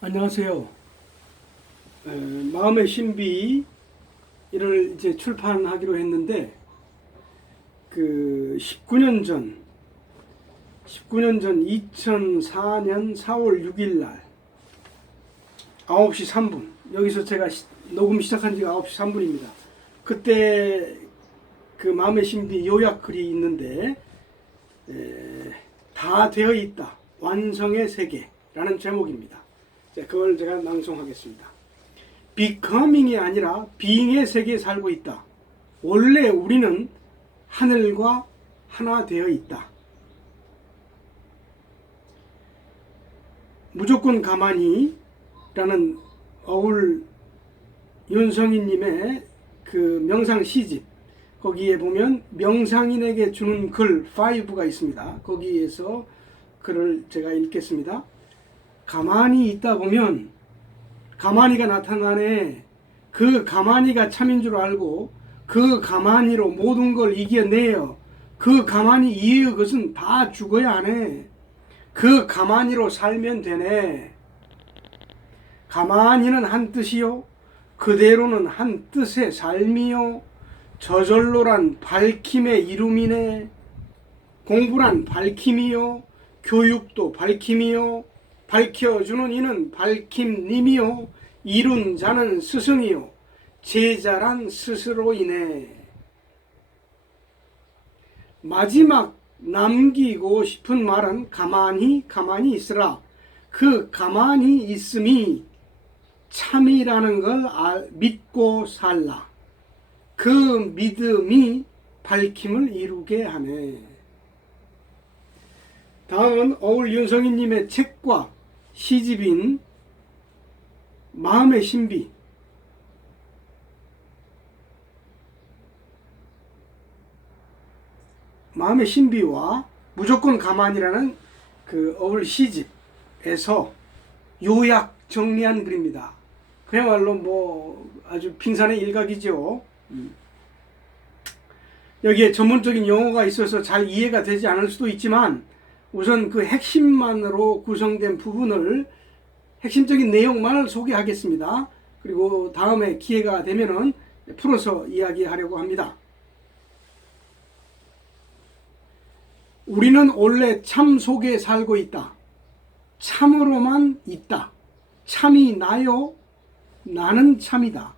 안녕하세요. 마음의 신비 를 이제 출판하기로 했는데 그 19년 전 2004년 4월 6일 날 9시 3분 여기서 제가 녹음 시작한 지가 9시 3분입니다. 그때 그 마음의 신비 요약 글이 있는데 다 되어 있다. 완성의 세계라는 제목입니다. 그걸 제가 낭송하겠습니다. becoming이 아니라 being의 세계에 살고 있다. 원래 우리는 하늘과 하나 되어 있다. 무조건 가만히 라는 어울 윤성희님의 그 명상 시집, 거기에 보면 명상인에게 주는 글 5가 있습니다. 거기에서 글을 제가 읽겠습니다. 가만히 있다 보면 가만히가 나타나네. 그 가만히가 참인 줄 알고 그 가만히로 모든 걸 이겨내요. 그 가만히 이의 것은 다 죽어야 하네. 그 가만히로 살면 되네. 가만히는 한 뜻이요, 그대로는 한 뜻의 삶이요, 저절로란 밝힘의 이름이네. 공부란 밝힘이요, 교육도 밝힘이요, 밝혀주는 이는 밝힘님이요, 이룬 자는 스승이요, 제자란 스스로이네. 마지막 남기고 싶은 말은 가만히 있으라. 그 가만히 있음이 참이라는 걸 믿고 살라. 그 믿음이 밝힘을 이루게 하네. 다음은 어울 윤성희님의 책과 시집인 마음의 신비. 마음의 신비와 무조건 가만이라는 그 어울 시집에서 요약 정리한 글입니다. 그야말로 뭐 아주 빙산의 일각이죠. 여기에 전문적인 용어가 있어서 잘 이해가 되지 않을 수도 있지만 우선 그 핵심만으로 구성된 부분을, 핵심적인 내용만을 소개하겠습니다. 그리고 다음에 기회가 되면은 풀어서 이야기하려고 합니다. 우리는 원래 참 속에 살고 있다. 참으로만 있다. 참이 나요? 나는 참이다.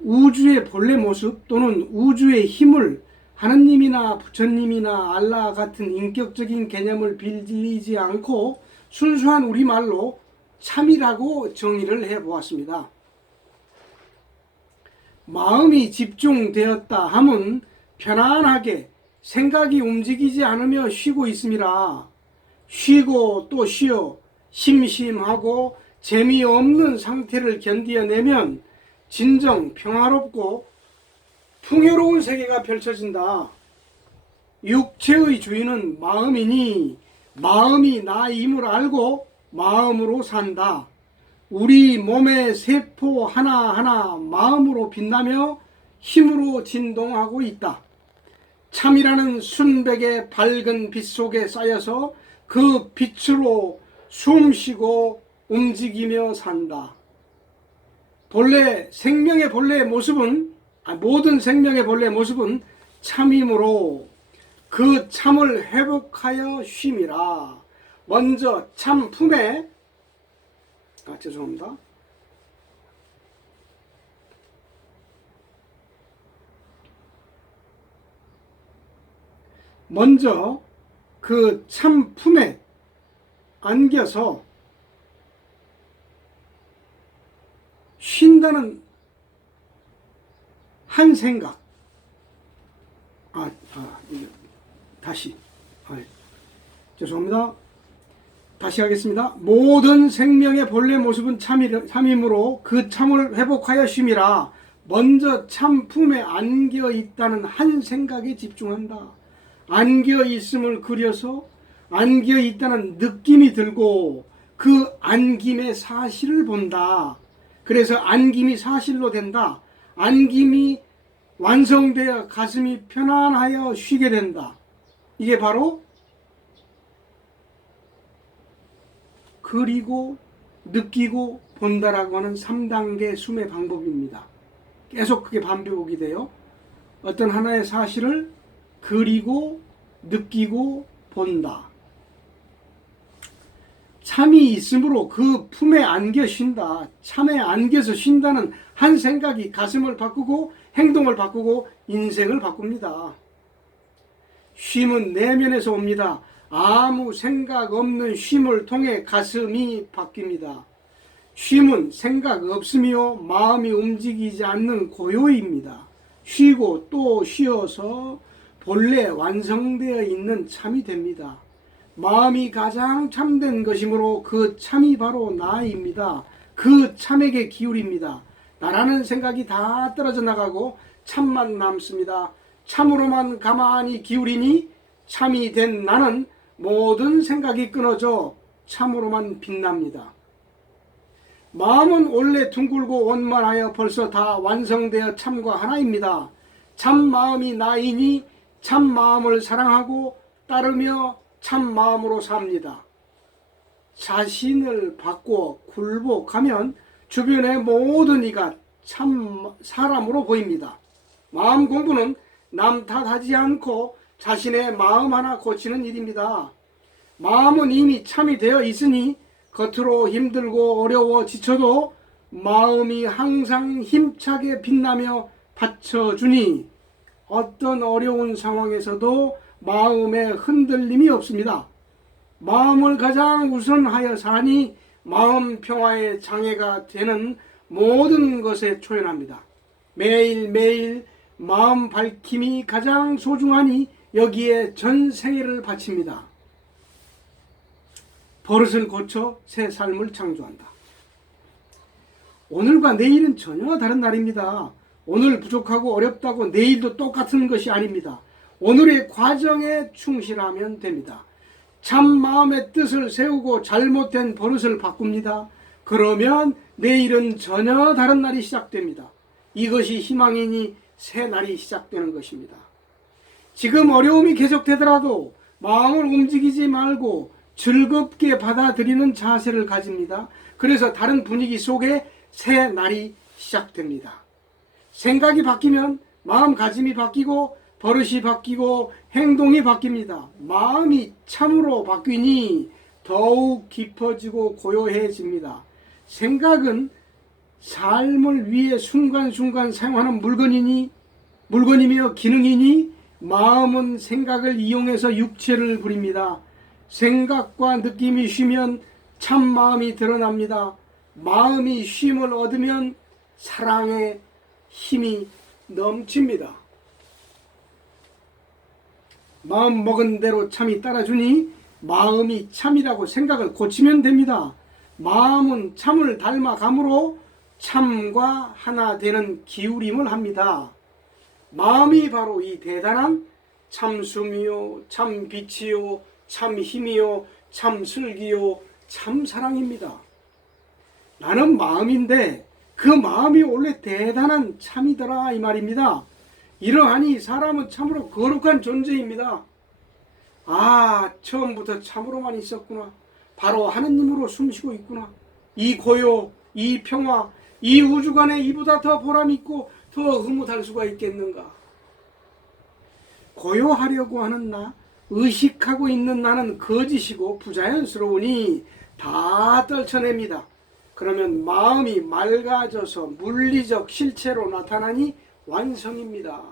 우주의 본래 모습 또는 우주의 힘을 하느님이나 부처님이나 알라 같은 인격적인 개념을 빌리지 않고 순수한 우리말로 참이라고 정의를 해보았습니다. 마음이 집중되었다 함은 편안하게 생각이 움직이지 않으며 쉬고 있음이라. 쉬고 또 쉬어 심심하고 재미없는 상태를 견디어내면 진정 평화롭고 풍요로운 세계가 펼쳐진다. 육체의 주인은 마음이니 마음이 나임을 알고 마음으로 산다. 우리 몸의 세포 하나하나 마음으로 빛나며 힘으로 진동하고 있다. 참이라는 순백의 밝은 빛 속에 쌓여서 그 빛으로 숨쉬고 움직이며 산다. 생명의 본래의 모습은, 모든 생명의 본래의 모습은 참이므로 그 참을 회복하여 쉼이라. 먼저 참 품에, 죄송합니다. 먼저 그 참 품에 안겨서 쉰다는 한 생각. 다시. 죄송합니다. 다시 하겠습니다. 모든 생명의 본래 모습은 참이므로 그 참을 회복하여 쉼이라. 먼저 참 품에 안겨 있다는 한 생각에 집중한다. 안겨 있음을 그려서 안겨 있다는 느낌이 들고 그 안김의 사실을 본다. 그래서 안김이 사실로 된다. 안김이 완성되어 가슴이 편안하여 쉬게 된다. 이게 바로 그리고 느끼고 본다라고 하는 3단계 숨의 방법입니다. 계속 그게 반복이 돼요. 어떤 하나의 사실을 그리고 느끼고 본다. 참이 있으므로 그 품에 안겨 쉰다. 참에 안겨서 쉰다는 한 생각이 가슴을 바꾸고 행동을 바꾸고 인생을 바꿉니다. 쉼은 내면에서 옵니다. 아무 생각 없는 쉼을 통해 가슴이 바뀝니다. 쉼은 생각 없으며 마음이 움직이지 않는 고요입니다. 쉬고 또 쉬어서 본래 완성되어 있는 참이 됩니다. 마음이 가장 참된 것이므로 그 참이 바로 나입니다. 그 참에게 기울입니다. 나라는 생각이 다 떨어져 나가고 참만 남습니다. 참으로만 가만히 기울이니 참이 된 나는 모든 생각이 끊어져 참으로만 빛납니다. 마음은 원래 둥글고 원만하여 벌써 다 완성되어 참과 하나입니다. 참 마음이 나이니 참 마음을 사랑하고 따르며 참 마음으로 삽니다. 자신을 바꿔 굴복하면 주변의 모든 이가 참 사람으로 보입니다. 마음 공부는 남 탓하지 않고 자신의 마음 하나 고치는 일입니다. 마음은 이미 참이 되어 있으니 겉으로 힘들고 어려워 지쳐도 마음이 항상 힘차게 빛나며 받쳐주니 어떤 어려운 상황에서도 마음에 흔들림이 없습니다. 마음을 가장 우선하여 사니 마음 평화의 장애가 되는 모든 것에 초연합니다. 매일매일 마음 밝힘이 가장 소중하니 여기에 전 생애를 바칩니다. 버릇을 고쳐 새 삶을 창조한다. 오늘과 내일은 전혀 다른 날입니다. 오늘 부족하고 어렵다고 내일도 똑같은 것이 아닙니다. 오늘의 과정에 충실하면 됩니다. 참 마음의 뜻을 세우고 잘못된 버릇을 바꿉니다. 그러면 내일은 전혀 다른 날이 시작됩니다. 이것이 희망이니 새 날이 시작되는 것입니다. 지금 어려움이 계속되더라도 마음을 움직이지 말고 즐겁게 받아들이는 자세를 가집니다. 그래서 다른 분위기 속에 새 날이 시작됩니다. 생각이 바뀌면 마음가짐이 바뀌고 버릇이 바뀌고 행동이 바뀝니다. 마음이 참으로 바뀌니 더욱 깊어지고 고요해집니다. 생각은 삶을 위해 순간순간 사용하는 물건이며 기능이니 마음은 생각을 이용해서 육체를 부립니다. 생각과 느낌이 쉬면 참 마음이 드러납니다. 마음이 쉼을 얻으면 사랑의 힘이 넘칩니다. 마음 먹은 대로 참이 따라주니 마음이 참이라고 생각을 고치면 됩니다. 마음은 참을 닮아감으로 참과 하나 되는 기울임을 합니다. 마음이 바로 이 대단한 참숨이요, 참빛이요, 참힘이요, 참슬기요, 참사랑입니다. 나는 마음인데 그 마음이 원래 대단한 참이더라 이 말입니다. 이러하니 사람은 참으로 거룩한 존재입니다. 아, 처음부터 참으로만 있었구나. 바로 하느님으로 숨쉬고 있구나. 이 고요, 이 평화, 이 우주간에 이보다 더 보람있고 더 흐뭇할 수가 있겠는가. 고요하려고 하는 나, 의식하고 있는 나는 거짓이고 부자연스러우니 다 떨쳐냅니다. 그러면 마음이 맑아져서 물리적 실체로 나타나니 완성입니다.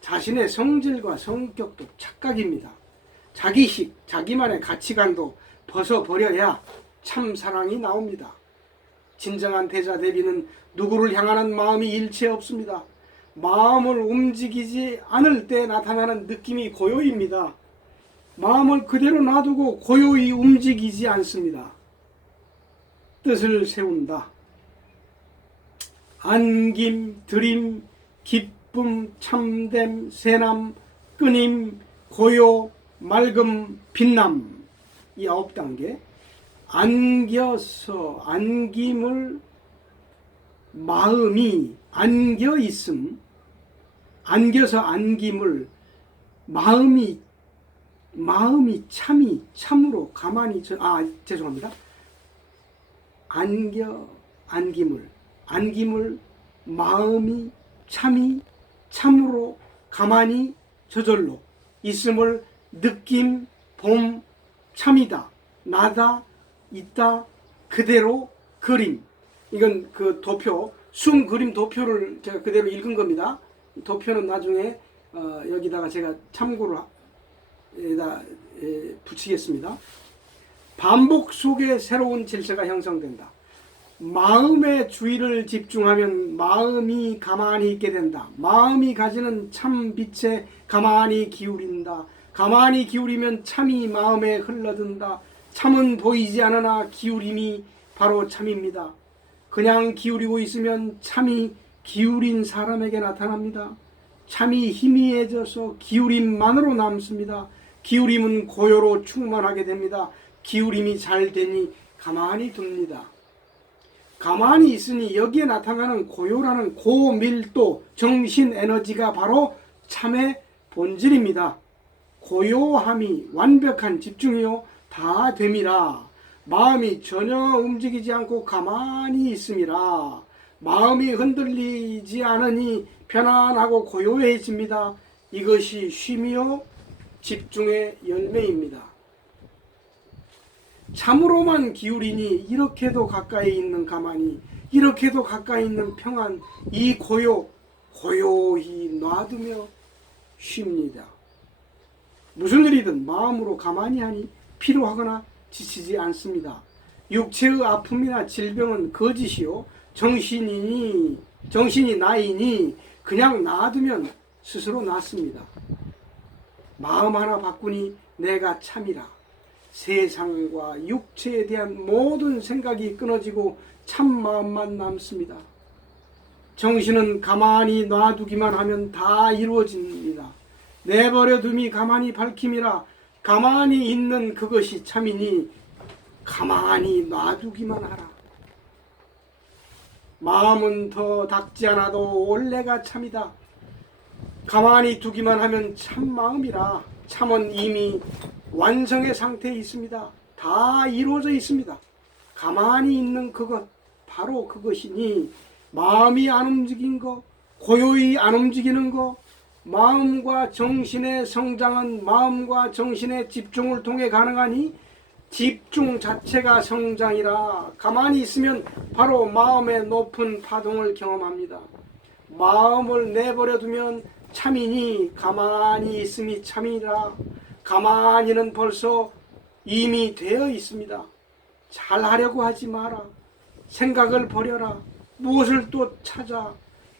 자신의 성질과 성격도 착각입니다. 자기식, 자기만의 가치관도 벗어버려야 참 사랑이 나옵니다. 진정한 대자 대비는 누구를 향하는 마음이 일체 없습니다. 마음을 움직이지 않을 때 나타나는 느낌이 고요입니다. 마음을 그대로 놔두고 고요히 움직이지 않습니다. 뜻을 세운다. 안김, 드림, 기쁨, 참됨, 세남, 끊임, 고요, 맑음, 빛남. 이 9단계. 안겨서 안김을 마음이 안겨 있음, 안겨서 안김을 마음이 마음이 참으로 가만히 죄송합니다. 안기물 마음이 참으로 가만히 저절로 있음을 느낌 봄 참이다 나다 있다 그대로 그림. 이건 그 도표 숨 그림 도표를 제가 그대로 읽은 겁니다. 도표는 나중에 여기다가 제가 참고로 붙이겠습니다. 반복 속에 새로운 질서가 형성된다. 마음의 주의를 집중하면 마음이 가만히 있게 된다. 마음이 가지는 참 빛에 가만히 기울인다. 가만히 기울이면 참이 마음에 흘러든다. 참은 보이지 않으나 기울임이 바로 참입니다. 그냥 기울이고 있으면 참이 기울인 사람에게 나타납니다. 참이 희미해져서 기울임만으로 남습니다. 기울임은 고요로 충만하게 됩니다. 기울임이 잘 되니 가만히 둡니다. 가만히 있으니 여기에 나타나는 고요라는 고밀도 정신 에너지가 바로 참의 본질입니다. 고요함이 완벽한 집중이요 다 됨이라. 마음이 전혀 움직이지 않고 가만히 있음이라. 마음이 흔들리지 않으니 편안하고 고요해집니다. 이것이 쉼이요 집중의 열매입니다. 참으로만 기울이니 이렇게도 가까이 있는 가만히, 이렇게도 가까이 있는 평안, 이 고요히 놔두며 쉽니다. 무슨 일이든 마음으로 가만히 하니 피로하거나 지치지 않습니다. 육체의 아픔이나 질병은 거짓이요 정신이 나이니 그냥 놔두면 스스로 낫습니다. 마음 하나 바꾸니 내가 참이라. 세상과 육체에 대한 모든 생각이 끊어지고 참마음만 남습니다. 정신은 가만히 놔두기만 하면 다 이루어집니다. 내버려둠이 가만히 밝힘이라. 가만히 있는 그것이 참이니 가만히 놔두기만 하라. 마음은 더 닦지 않아도 원래가 참이다. 가만히 두기만 하면 참마음이라. 참은 이미 완성의 상태에 있습니다. 다 이루어져 있습니다. 가만히 있는 그것, 바로 그것이니 마음이 안 움직인 것, 고요히 안 움직이는 것, 마음과 정신의 성장은 마음과 정신의 집중을 통해 가능하니 집중 자체가 성장이라. 가만히 있으면 바로 마음의 높은 파동을 경험합니다. 마음을 내버려두면 참이니 가만히 있음이 참이라. 가만히는 벌써 이미 되어 있습니다. 잘하려고 하지 마라. 생각을 버려라. 무엇을 또 찾아.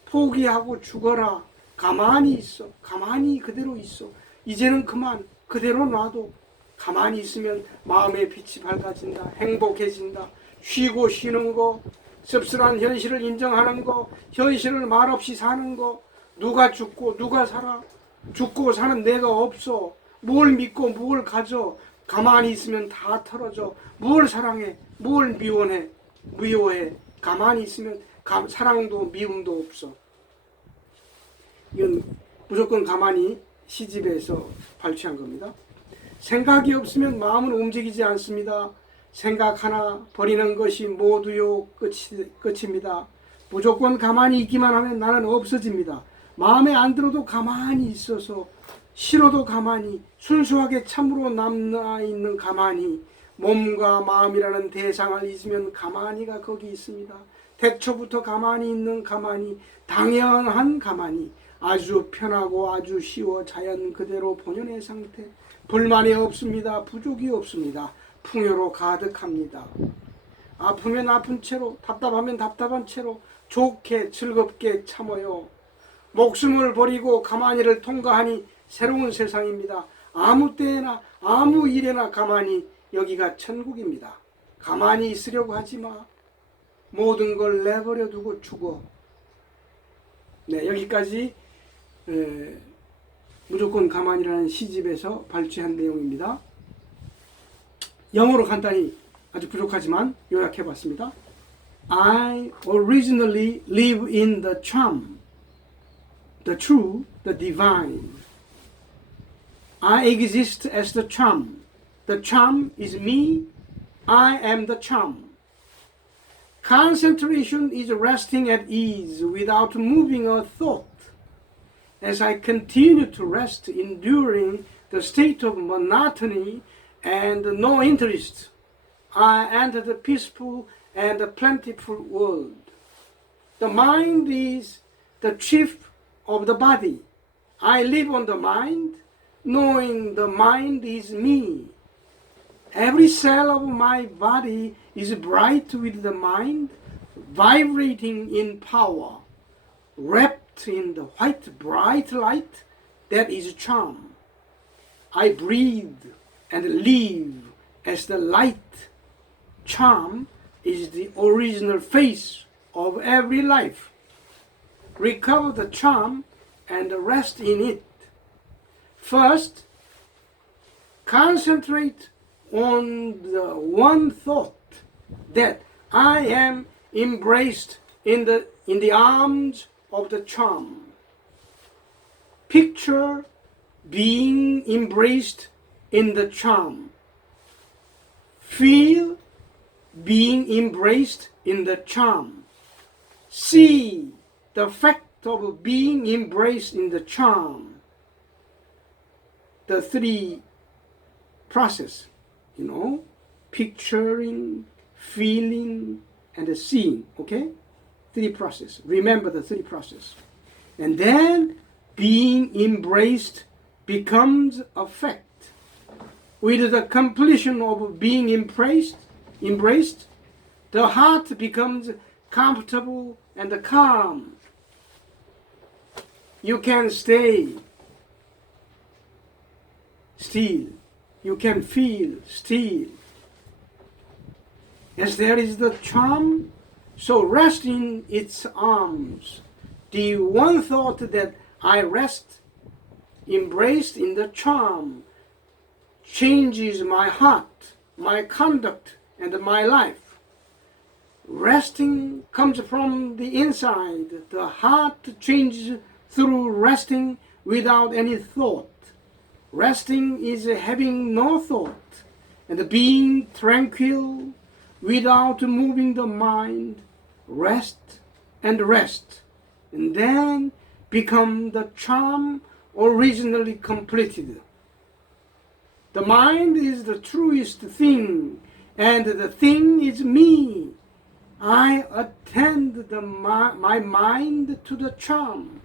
포기하고 죽어라. 가만히 있어. 가만히 그대로 있어. 이제는 그만 그대로 놔도. 가만히 있으면 마음의 빛이 밝아진다. 행복해진다. 쉬고 쉬는 거, 씁쓸한 현실을 인정하는 거, 현실을 말없이 사는 거, 누가 죽고 누가 살아. 죽고 사는 내가 없어. 뭘 믿고 뭘 가져. 가만히 있으면 다 털어져. 뭘 사랑해, 뭘 미워해. 가만히 있으면 사랑도 미움도 없어. 이건 무조건 가만히 시집에서 발췌한 겁니다. 생각이 없으면 마음은 움직이지 않습니다. 생각 하나 버리는 것이 모두요 끝입니다. 무조건 가만히 있기만 하면 나는 없어집니다. 마음에 안 들어도 가만히 있어서, 싫어도 가만히, 순수하게 참으로 남아있는 가만히, 몸과 마음이라는 대상을 잊으면 가만히가 거기 있습니다. 태초부터 가만히 있는 가만히, 당연한 가만히, 아주 편하고 아주 쉬워 자연 그대로 본연의 상태. 불만이 없습니다. 부족이 없습니다. 풍요로 가득합니다. 아프면 아픈 채로, 답답하면 답답한 채로 좋게 즐겁게 참어요. 목숨을 버리고 가만히를 통과하니 새로운 세상입니다. 아무 때나 아무 일에나 가만히, 여기가 천국입니다. 가만히 있으려고 하지 마. 모든 걸 내버려 두고 죽어. 네, 여기까지 무조건 가만히라는 시집에서 발췌한 내용입니다. 영어로 간단히, 아주 부족하지만 요약해 봤습니다. I originally live in the charm, the true, the divine. I exist as the charm. The charm is me. I am the charm. Concentration is resting at ease without moving a thought. As I continue to rest, enduring the state of monotony and no interest, I enter the peaceful and plentiful world. The mind is the chief of the body. I live on the mind, knowing the mind is me. Every cell of my body is bright with the mind, vibrating in power, wrapped in the white bright light that is charm. I breathe and live as the light. Charm is the original face of every life. Recover the charm and rest in it. First, concentrate on the one thought that I am embraced in the arms of the charm. Picture being embraced in the charm. Feel being embraced in the charm. See the fact of being embraced in the charm. The three process, picturing, feeling, and seeing, okay? Three process. Remember the three process. And then being embraced becomes a fact. With the completion of being embraced, the heart becomes comfortable and calm. You can stay still. You can feel still. As there is the charm, so rest in its arms. The one thought that I rest, embraced in the charm, changes my heart, my conduct, and my life. Resting comes from the inside. The heart changes through resting without any thought. Resting is having no thought and being tranquil without moving the mind. Rest, and then become the charm originally completed. The mind is the truest thing, and the thing is me. I attend my mind to the charm.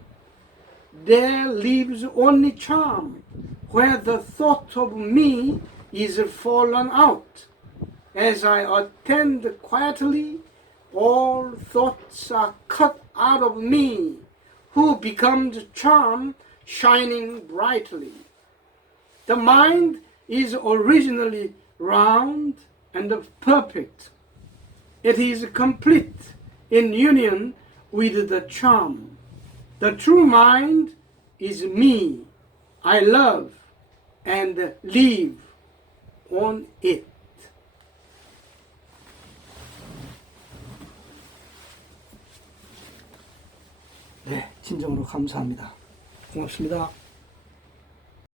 There lives only charm, where the thought of me is fallen out. As I attend quietly, all thoughts are cut out of me, who becomes charm shining brightly. The mind is originally round and perfect. It is complete in union with the charm. The true mind is me. I love and live on it. 네, 진정으로 감사합니다. 고맙습니다.